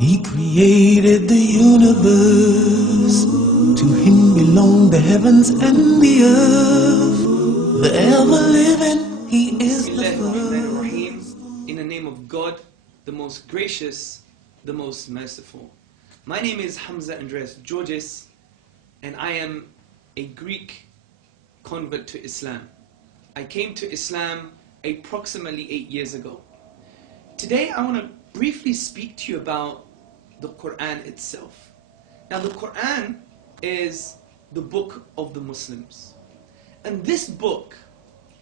He created the universe. To him belong the heavens and the earth. The ever-living, he is the first. In the name of God, the most gracious, the most merciful. My name is Hamza Andreas Georges, and I am a Greek convert to Islam. I came to Islam approximately 8 years ago. Today I want to briefly speak to you about the Quran itself. Now, the Quran is the book of the Muslims. And this book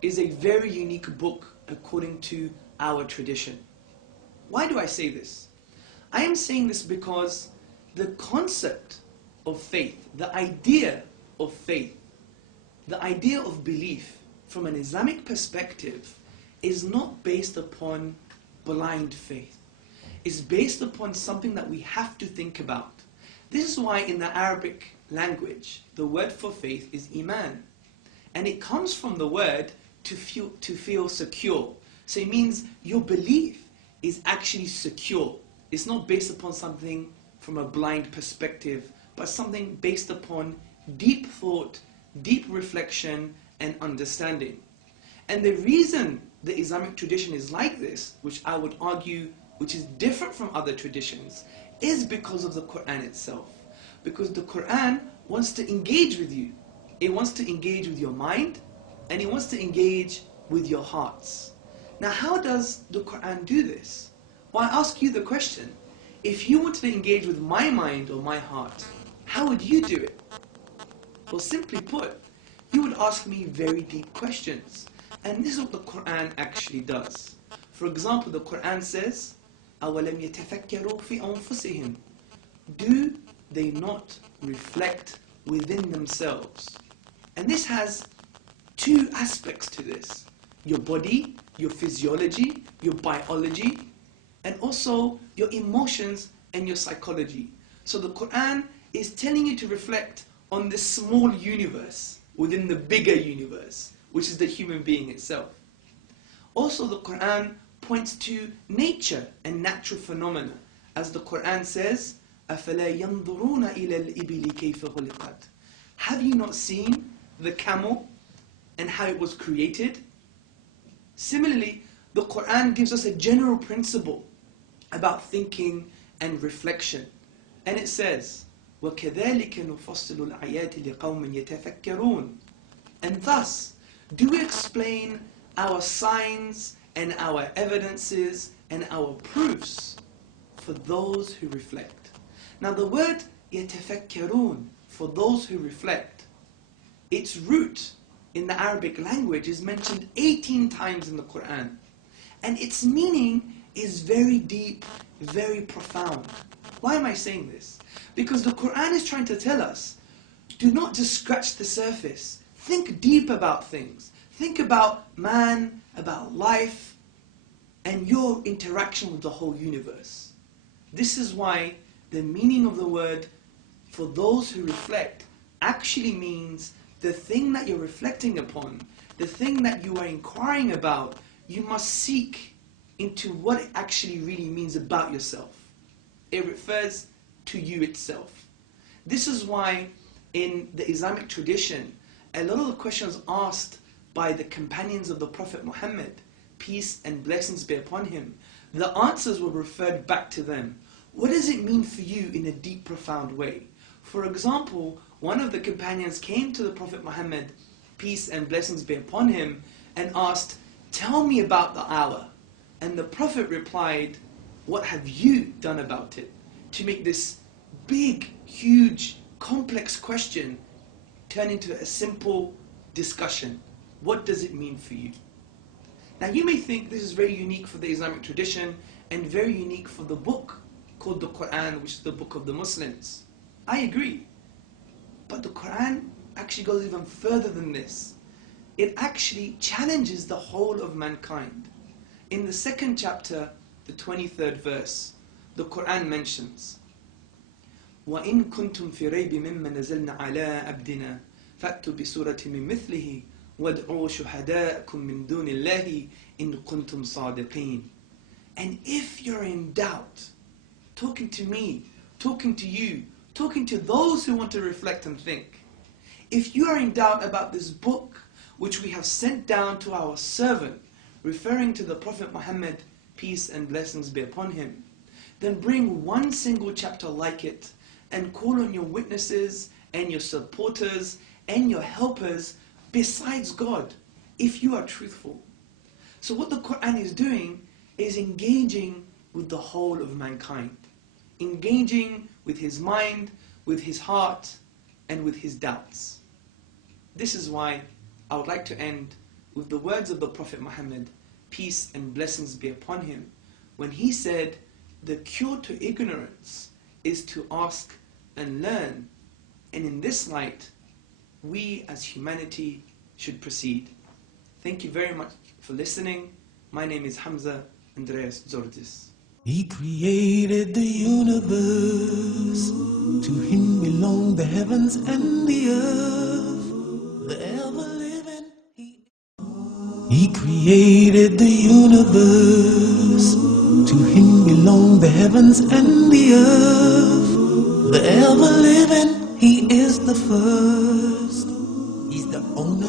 is a very unique book according to our tradition. Why do I say this? I am saying this because the concept of faith, the idea of faith, the idea of belief from an Islamic perspective is not based upon blind faith. It's based upon something that we have to think about. This is why in the Arabic language, the word for faith is iman. And it comes from the word to feel secure. So it means your belief is actually secure. It's not based upon something from a blind perspective, but something based upon deep thought, deep reflection, and understanding. And the reason the Islamic tradition is like this, which I would argue, which is different from other traditions, is because of the Quran itself. Because the Quran wants to engage with you. It wants to engage with your mind, and it wants to engage with your hearts. Now, how does the Quran do this? Well, I ask you the question, if you wanted to engage with my mind or my heart, how would you do it? Well, simply put, you would ask me very deep questions. And this is what the Quran actually does. For example, the Quran says, أَوَلَمْ يَتَفَكَّرُوا فِي أَنفُسِهِمْ. Do they not reflect within themselves? And this has two aspects to this. Your body, your physiology, your biology, and also your emotions and your psychology. So the Quran is telling you to reflect on this small universe within the bigger universe, which is the human being itself. Also, the Quran points to nature and natural phenomena. As the Quran says, أَفَلَا يَنْظُرُونَ إِلَى الْإِبِلِ كَيْفَ خُلِقَتْ. Have you not seen the camel and how it was created? Similarly, the Quran gives us a general principle about thinking and reflection. And it says, وَكَذَلِكَ نُفَصِّلُ الْآيَاتِ لِقَوْمٍ يَتَفَكَّرُونَ. And thus, do we explain our signs and our evidences and our proofs for those who reflect. Now the word يَتَفَكَّرُونَ, for those who reflect, its root in the Arabic language is mentioned 18 times in the Quran. And its meaning is very deep, very profound. Why am I saying this? Because the Quran is trying to tell us, do not just scratch the surface. Think deep about things. Think about man, about life, and your interaction with the whole universe. This is why the meaning of the word for those who reflect actually means the thing that you're reflecting upon, the thing that you are inquiring about, you must seek into what it actually really means about yourself. It refers to you itself. This is why in the Islamic tradition, a lot of the questions asked by the companions of the Prophet Muhammad, peace and blessings be upon him, the answers were referred back to them. What does it mean for you in a deep, profound way? For example, one of the companions came to the Prophet Muhammad, peace and blessings be upon him, and asked, tell me about the hour. And the Prophet replied, what have you done about it? To make this big, huge, complex question turn into a simple discussion. What does it mean for you? Now you may think this is very unique for the Islamic tradition and very unique for the book called the Quran, which is the book of the Muslims. I agree. But the Quran actually goes even further than this. It actually challenges the whole of mankind. In the second chapter, the 23rd verse, the Quran mentions, وَإِن كُنْتُمْ فِي رَيْبٍ مِّمَّا نَزَلْنَا عَلَىٰ عَبْدِنَا فَأْتُوا بِسُورَةٍ مِّن مِّثْلِهِ وَادْعُوا شُهَدَاءَكُم مِّن دُونِ اللَّهِ إِن كُنْتُمْ صَادِقِينَ. And if you're in doubt, talking to me, talking to you, talking to those who want to reflect and think. If you are in doubt about this book, which we have sent down to our servant, referring to the Prophet Muhammad, peace and blessings be upon him, then bring one single chapter like it and call on your witnesses and your supporters and your helpers besides God, if you are truthful. So what the Quran is doing is engaging with the whole of mankind, engaging with his mind, with his heart, and with his doubts. This is why I would like to end with the words of the Prophet Muhammad, peace and blessings be upon him, when he said, the cure to ignorance is to ask and learn, and in this light, we as humanity should proceed. Thank you very much for listening. My name is Hamza Andreas Tzortzis. He created the universe, to him belong the heavens and the earth, the ever-living. He created the universe, to him belong the heavens and the earth, the ever-living. He is the first, he's the owner